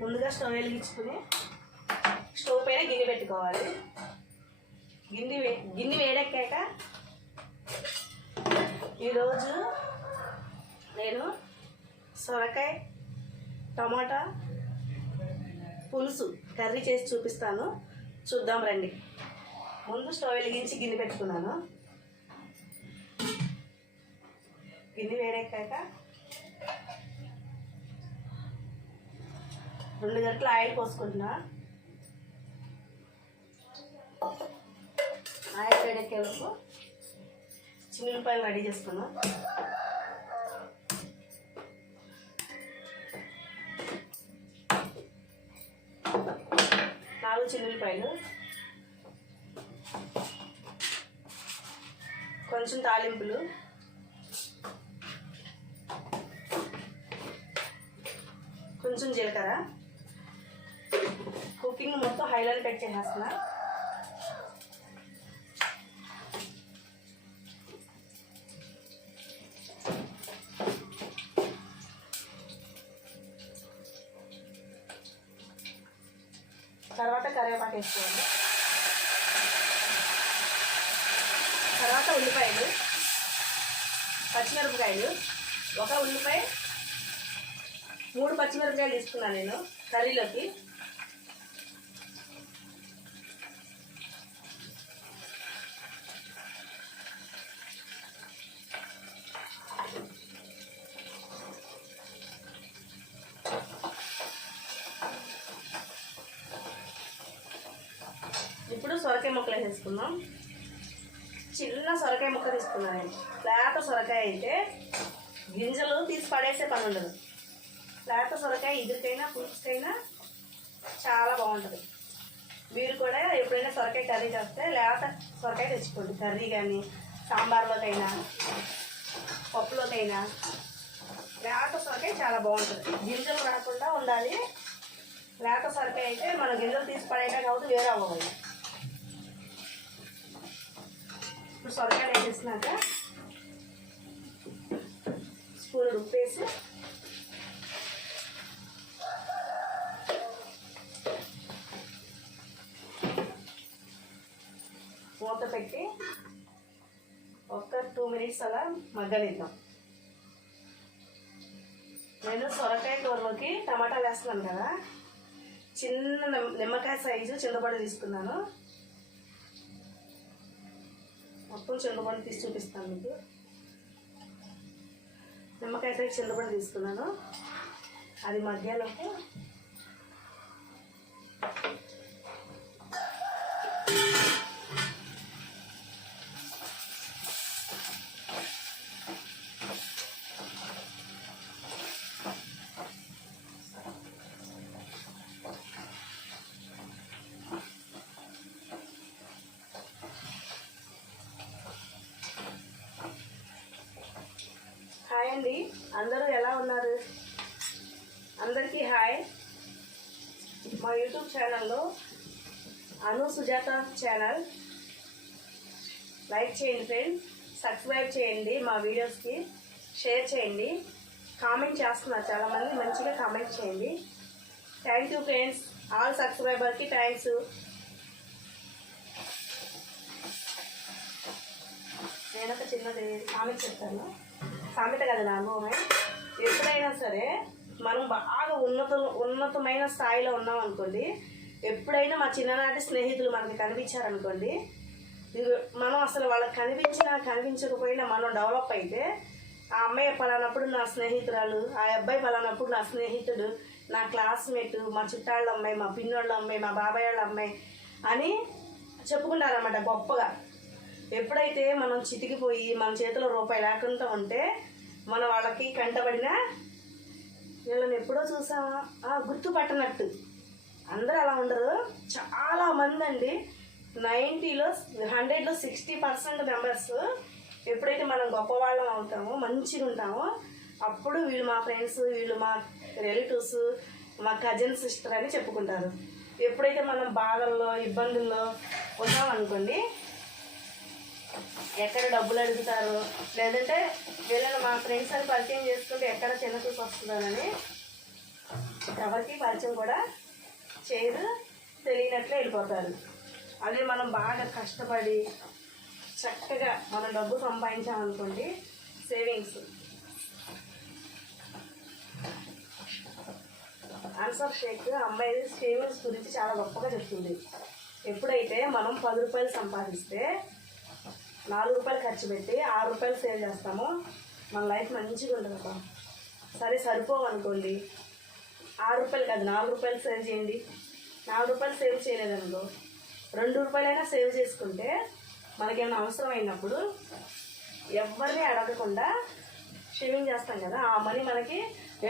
ముందుగా స్టవ్ వెలిగించుకుని స్టవ్ పైన గిన్నె పెట్టుకోవాలి. గిన్నె వేడెక్కాక ఈరోజు నేను సొరకాయ టమాటా పులుసు కర్రీ చేసి చూపిస్తాను, చూద్దాం రండి. ముందు స్టవ్ వెలిగించి గిన్నె పెట్టుకున్నాను. గిన్నె వేడెక్కాక 2 గంటల ఆయిల్ పోసుకుంటున్నా. ఆయిల్ వేడెక్కే వరకు చిన్నపాయలు రెడీ చేసుకున్నా. చిన్నులపాయలు, కొంచెం తాలింపులు, కొంచెం జీలకర్ర. కుకింగ్ మొత్తం హైలో కట్ చేసేస్తున్నా. తర్వాత కరివేపాకు వేసుకోవాలి. తర్వాత ఉల్లిపాయలు, పచ్చిమిరపకాయలు. 1 ఉల్లిపాయ 3 పచ్చిమిరపకాయలు తీసుకున్నాను నేను కర్రీలోకి. ఇప్పుడు సొరకాయ ముక్కలు వేసేసుకుందాం. చిన్న సొరకాయ ముక్క తీసుకున్నాను నేను. లేత సొరకాయ అయితే గింజలు తీసి పడేసే పని ఉండదు. లేత సొరకాయ ఇదిరికైనా పులుసుకైనా చాలా బాగుంటుంది. మీరు కూడా ఎప్పుడైనా సొరకాయ కర్రీ చేస్తే లేత సొరకాయ తెచ్చుకోండి. కర్రీ కానీ సాంబార్లోకైనా పప్పులోకైనా లేత సొరకాయ చాలా బాగుంటుంది. గింజలు రాకుండా ఉండాలి. లేత సొరకాయ అయితే మనం గింజలు తీసి పడేయడం కాబట్టి వేరే అవ్వాలి. ఇప్పుడు సొరకాయ వేసేసినాక స్పూన్ ఉప్పు వేసి మూత పెట్టి ఒక 2 మినిట్స్ అలా మగ్గనిద్దాం. నేను సొరకాయ కూరలోకి టమాటాలు వేస్తున్నాను కదా, చిన్న నిమ్మకాయ సైజు చింతపండు తీసుకున్నాను. మొత్తం చింతపండు తీసి చూపిస్తాను మీకు. నిమ్మకాయ సైజు చింతపండు తీసుకున్నాను. అది మధ్యలోకి హాయ్ అండి, అందరూ ఎలా ఉన్నారు? అందరికీ హాయ్. మా యూట్యూబ్ ఛానల్లో అను సుజాత ఛానల్ లైక్ చేయండి ఫ్రెండ్స్, సబ్స్క్రైబ్ చేయండి, మా వీడియోస్కి షేర్ చేయండి, కామెంట్ చేస్తున్నారు చాలామంది, మంచిగా కామెంట్ చేయండి. థ్యాంక్ యూ ఫ్రెండ్స్, ఆల్ సబ్స్క్రైబర్కి థ్యాంక్స్. నేను ఒక చిన్నది కామెంట్ చెప్తాను. సామెత కదా నా అనుభవమే. ఎప్పుడైనా సరే మనం బాగా ఉన్నతమైన స్థాయిలో ఉన్నాం అనుకోండి, ఎప్పుడైనా మా చిన్ననాటి స్నేహితులు మనకి కనిపించారనుకోండి, మనం అసలు వాళ్ళకి కనిపించకపోయినా మనం డెవలప్ అయితే, ఆ అమ్మాయి పలానప్పుడు నా స్నేహితురాలు, ఆ అబ్బాయి పలానప్పుడు నా స్నేహితుడు, నా క్లాస్మేట్, మా చుట్టాళ్ళ అమ్మాయి, మా పిన్నోళ్ళ అమ్మాయి, మా బాబాయ్ వాళ్ళ అమ్మాయి అని చెప్పుకుంటారన్నమాట గొప్పగా. ఎప్పుడైతే మనం చితికిపోయి మన చేతిలో రూపాయి లేకుండా ఉంటే, మనం వాళ్ళకి కంటబడినా వీళ్ళని ఎప్పుడో చూసామా గుర్తుపట్టనట్టు. అందరూ అలా ఉండరు, చాలామంది అండి. 100లో 60% మెంబర్స్ ఎప్పుడైతే మనం గొప్పవాళ్ళం అవుతామో, మంచిగా ఉంటామో, అప్పుడు వీళ్ళు మా ఫ్రెండ్స్, వీళ్ళు మా రిలేటివ్స్, మా కజిన్ సిస్టర్ అని చెప్పుకుంటారు. ఎప్పుడైతే మనం బాధల్లో ఇబ్బందుల్లో ఉన్నామనుకోండి, ఎక్కడ డబ్బులు అడుగుతారు, లేదంటే వీళ్ళని మా ఫ్రెండ్స్ అని పరిచయం చేసుకుంటే ఎక్కడ చిన్న చూపు వస్తుందని ఎవరికి పరిచయం కూడా చేయరు, తెలియనట్లే వెళ్ళిపోతారు. అదే మనం బాగా కష్టపడి చక్కగా మనం డబ్బు సంపాదించామనుకోండి, సేవింగ్స్. ఆన్సర్ షేక్ అమ్మాయి సేవింగ్స్ గురించి చాలా గొప్పగా చెప్తుంది. ఎప్పుడైతే మనం 10 రూపాయలు సంపాదిస్తే 4 రూపాయలు ఖర్చు పెట్టి 6 రూపాయలు సేవ్ చేస్తామో మన లైఫ్ మంచిగా ఉంటుంది. సరే సరిపోవనుకోండి, 6 రూపాయలు కాదు 4 రూపాయలు సేవ్ చేయండి. 4 రూపాయలు సేవ్ చేయలేదనుకో 2 రూపాయలైనా సేవ్ చేసుకుంటే మనకేమైనా అవసరం అయినప్పుడు ఎవరిని అడగకుండా షేవింగ్ చేస్తాం కదా, ఆ మనీ మనకి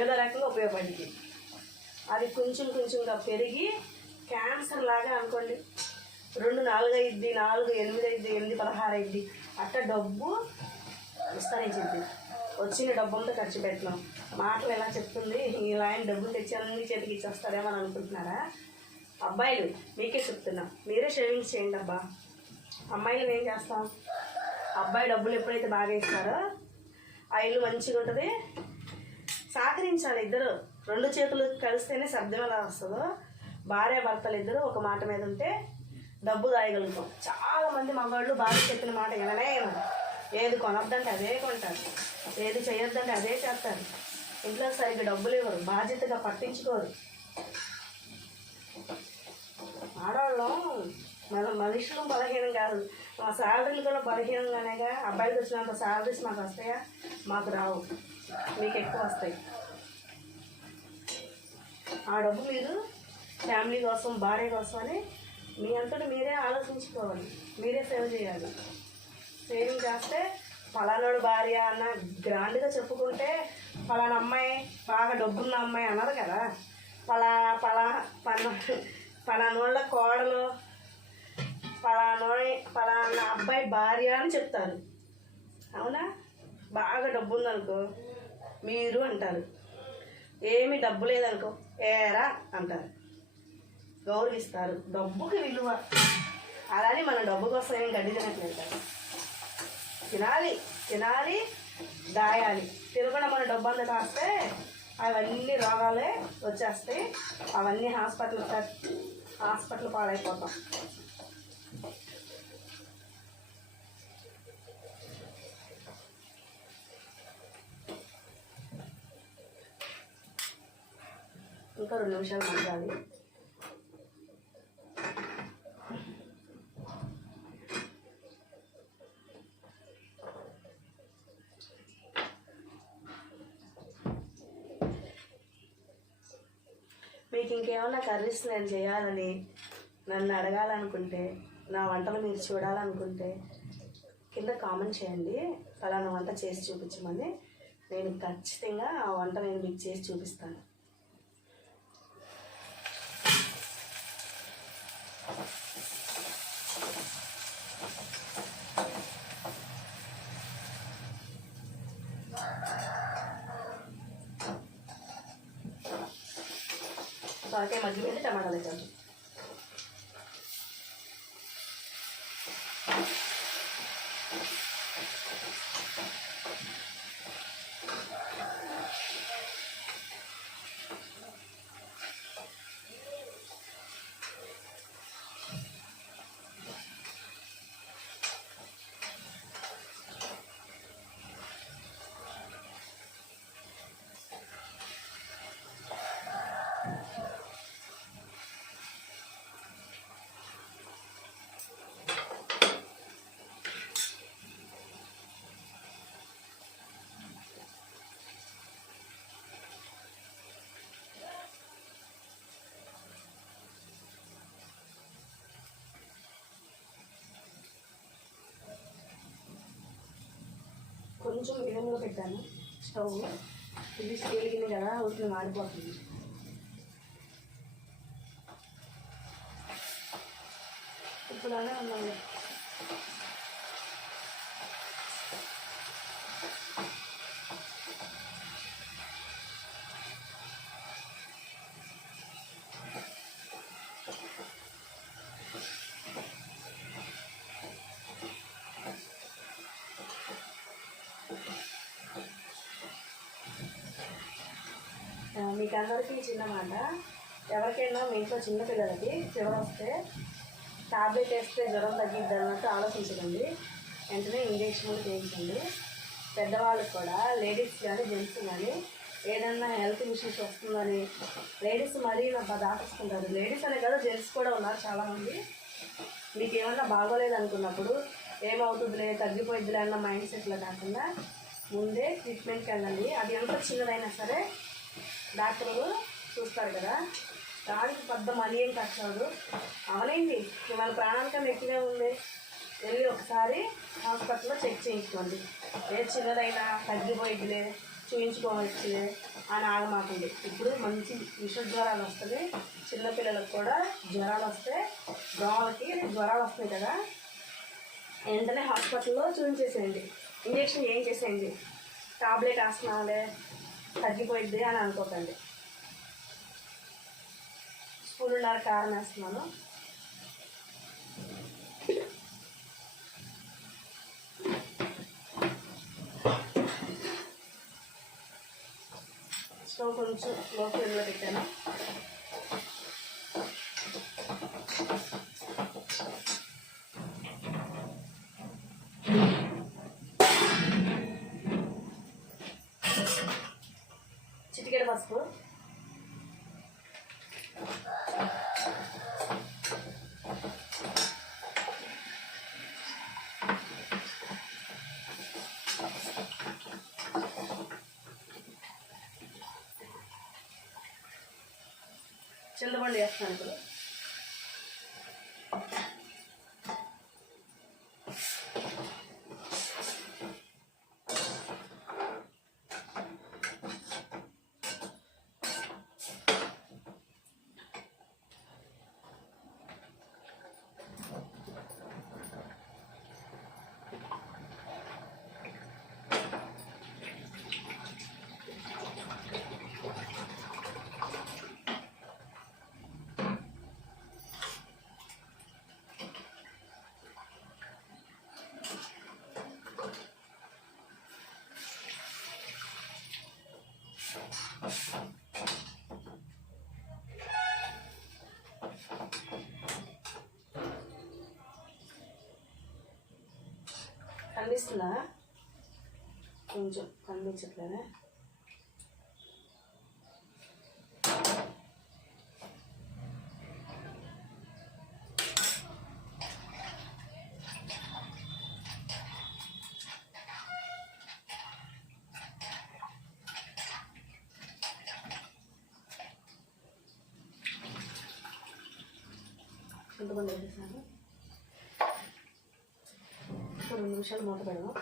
ఏదో రకంగా ఉపయోగపడింది. అది కొంచెం కొంచెంగా పెరిగి క్యాన్సర్ లాగా అనుకోండి, 2 4 అయింది, 4 8 అయింది, 8 16 అయింది, అట్లా డబ్బు విస్తరించింది. వచ్చిన డబ్బంతా ఖర్చు పెట్టినాం. మాటలు ఎలా చెప్తుంది, ఇలా ఆయన డబ్బులు తెచ్చి అన్ని చేతికి ఇచ్చేస్తారేమో అని అనుకుంటున్నారా? అబ్బాయిలు మీకే చెప్తున్నా, మీరే షేవింగ్స్ చేయండి అబ్బా. అమ్మాయిలు ఏం చేస్తాం, అబ్బాయి డబ్బులు ఎప్పుడైతే బాగా ఇస్తారో ఆ ఇల్లు మంచిగా ఉంటుంది. సహకరించాలి ఇద్దరు, 2 చేతులు కలిస్తేనే శబ్దం ఎలా వస్తుందో, భార్య భర్తలు ఇద్దరు ఒక మాట మీద ఉంటే డబ్బు దాయగలుగుతాం. చాలామంది మగవాళ్ళు భార్య చెప్పిన మాట విననే వినరు. ఏది కొనొద్దంటే అదే కొంటారు, ఏది చేయొద్దంటే అదే చేస్తారు. ఇంట్లో సరిగ్గా డబ్బులు ఇవ్వరు, బాధ్యతగా పట్టించుకోరు. ఆడవాళ్ళం మనుషులు బలహీనం కాదు, మా శాలరీలు కూడా బలహీనంగానేగా. అబ్బాయికి వచ్చినంత శాలరీస్ మాకు వస్తాయా? మాకు రావు, మీకు ఎక్కువ వస్తాయి. ఆ డబ్బు మీరు ఫ్యామిలీ కోసం, భార్య కోసం అని మీ అంతటా మీరే ఆలోచించుకోవాలి, మీరే సేవ్ చేయాలి. సేవింగ్ చేస్తే ఫలానాడు భార్య అన్న గ్రాండ్గా చెప్పుకుంటే ఫలానా అమ్మాయి బాగా డబ్బున్న అమ్మాయి అన్నారు కదా, ఫలానోళ్ళ కోడలు, ఫలానా అబ్బాయి భార్య అని చెప్తారు. అవునా? బాగా డబ్బు ఉందనుకో మీరు అంటారు, ఏమి డబ్బు లేదనుకో ఏరా అంటారు, గౌరవిస్తారు. డబ్బుకి విలువ. అలానే మన డబ్బు కోసం ఏం గడ్డి తినట్లేదు. తినాలి, తినాలి, దాయాలి. తినకుండా మన డబ్బు అంతా కాస్తే అవన్నీ రోగాలే వచ్చేస్తాయి, అవన్నీ హాస్పిటల్ పాలైపోతాం. ఇంకా 2 నిమిషాలు మాట్లాడాలి. మీకు ఇంకేమన్నా కర్రీస్ నేను చేయాలని నన్ను అడగాలనుకుంటే, నా వంటలు మీరు చూడాలనుకుంటే కింద కామెంట్ చేయండి. ఫలానా వంట చేసి చూపించమని. నేను ఖచ్చితంగా ఆ వంట నేను మీకు చేసి చూపిస్తాను. సొరకాయ మగ్గిపోయింది, టమాటాలు వేసాను. కొంచెం మీడియంలో పెట్టాను స్టవ్. ఇది స్టీల్ గిన్నె కదా, ఉడికి మాడిపోతుంది. ఇప్పుడు అలా ఉన్నాను. మీకు అందరికీ చిన్న మాట, ఎవరికైనా మీ ఇంట్లో చిన్నపిల్లలకి ఫీవర్ వస్తే టాబ్లెట్ వేస్తే జ్వరం తగ్గిద్ది అన్నట్టు ఆలోచించకండి, వెంటనే ఇంజక్షన్లు చేయించండి. పెద్దవాళ్ళకి కూడా లేడీస్ కానీ జెంట్స్ కానీ ఏదన్నా హెల్త్ ఇష్యూస్ వస్తుందని లేడీస్ మరీ దాటిస్తుంటారు. లేడీస్ అనే కదా, జెంట్స్ కూడా ఉన్నారు చాలామంది. మీకు ఏమన్నా బాగోలేదు అనుకున్నప్పుడు ఏమవుతుందిలే తగ్గిపోయిద్దిలే అన్న మైండ్ సెట్లో కాకుండా ముందే ట్రీట్మెంట్కి వెళ్ళండి. అది ఎంత చిన్నదైనా సరే డాక్టర్లు చూస్తారు కదా, దానికి పెద్ద మనీ ఏం ఖర్చు అవనండి. మన ప్రాణానికన్నా ఎక్కువే ఉంది. వెళ్ళి ఒకసారి హాస్పిటల్లో చెక్ చేయించుకోండి. ఏ చిన్నదైనా తగ్గిపోయిద్దిలే చూయించుకోవచ్చు అని ఆగమాకండి. ఇప్పుడు మంచి విష జ్వరాలు వస్తుంది, చిన్నపిల్లలకు కూడా జ్వరాలు వస్తే దోమలకి జ్వరాలు వస్తాయి కదా, వెంటనే హాస్పిటల్లో చూపించేసేయండి. ఇంజక్షన్ ఏం చేసేయండి. టాబ్లెట్ వేస్తున్నాలే తగ్గిపోయిద్ది అని అనుకోకండి. స్పూన్న్నర కారం వేస్తున్నాను. స్టవ్ కొంచెం లో ఫ్లేమ్లో పెట్టాను. చిటికెడు పసుపు, చింతపండు వేస్తాను ఇప్పుడు. కనిపిస్తుందా? కొంచెం కనిపించట్లేదా? చింతపండు వేసేసాను. 2 నిమిషాలు మూత పెడదాం.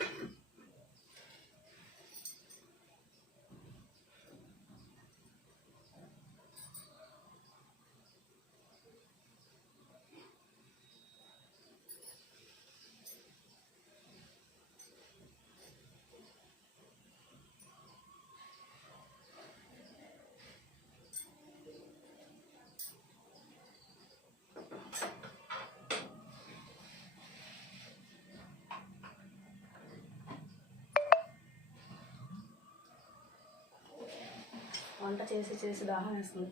వంట చేసి దాహం వేస్తుంది.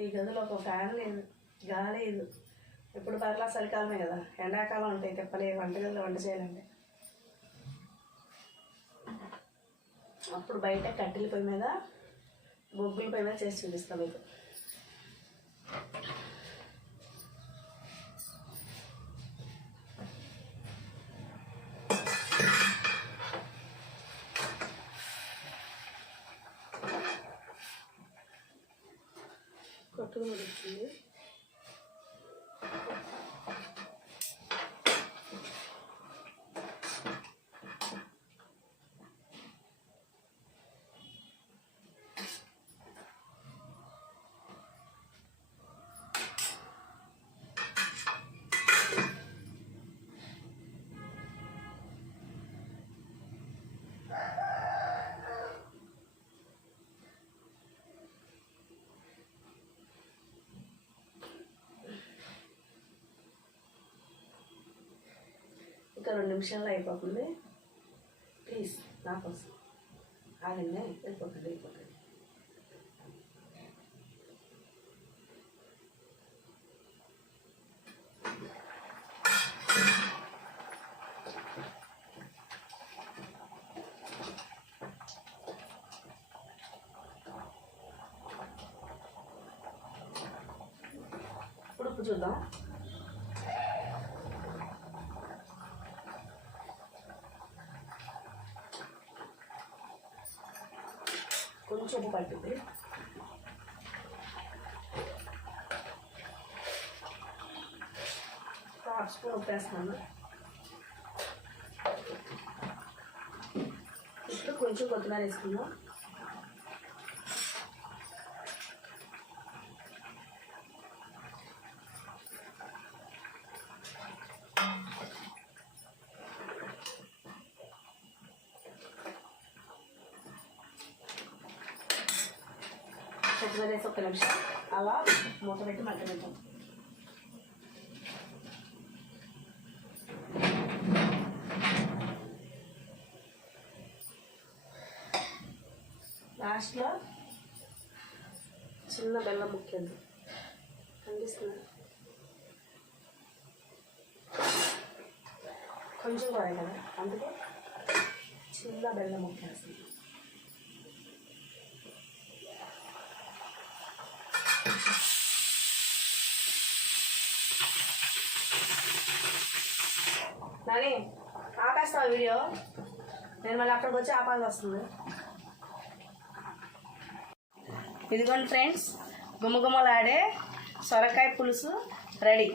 ఈ గదిలో ఒక ఫ్యాన్ లేదు, గాలి లేదు. ఎప్పుడు పర్లా చలికాలమే కదా, ఎండాకాలం ఉంటాయి తిప్పలే వంటగదిలో వంట చేయాలంటే. అప్పుడు బయట కట్టెల పొయ్యి మీద బొగ్గుల పొయ్యి మీద చేసి చూపిస్తాం మీకు. కొట్టుకుని వచ్చింది. ఇంకా 2 నిమిషాల్లో అయిపోతుంది. ప్లీజ్ నా కోసం ఆగండి, వెళ్ళిపోకండి. చూద్దాం. కొంచెం ఉప్పు పట్టింది. హాఫ్ స్పూన్ ఉప్పు వేస్తున్నాను. ఇప్పుడు కొంచెం కొత్తిమీర వేసుకుందాం. కొత్తిమీర వేసి ఒక్క నిమిషం అలా మూత పెట్టి మగ్గనిద్దాం. లాస్ట్లో చిన్న బెల్లం ముక్కేది కనిపిస్తుంది. కొంచెం కూడా కదా, అందుకే చిన్న బెల్లం ముక్కేస్తుంది. నాని ఆపేస్తావా వీడియో? నేను మళ్ళీ అక్కడికి వచ్చి ఆపాల్సి వస్తుంది. ఇదిగోండి ఫ్రెండ్స్, గుమగుమలాడే సొరకాయ పులుసు రెడీ.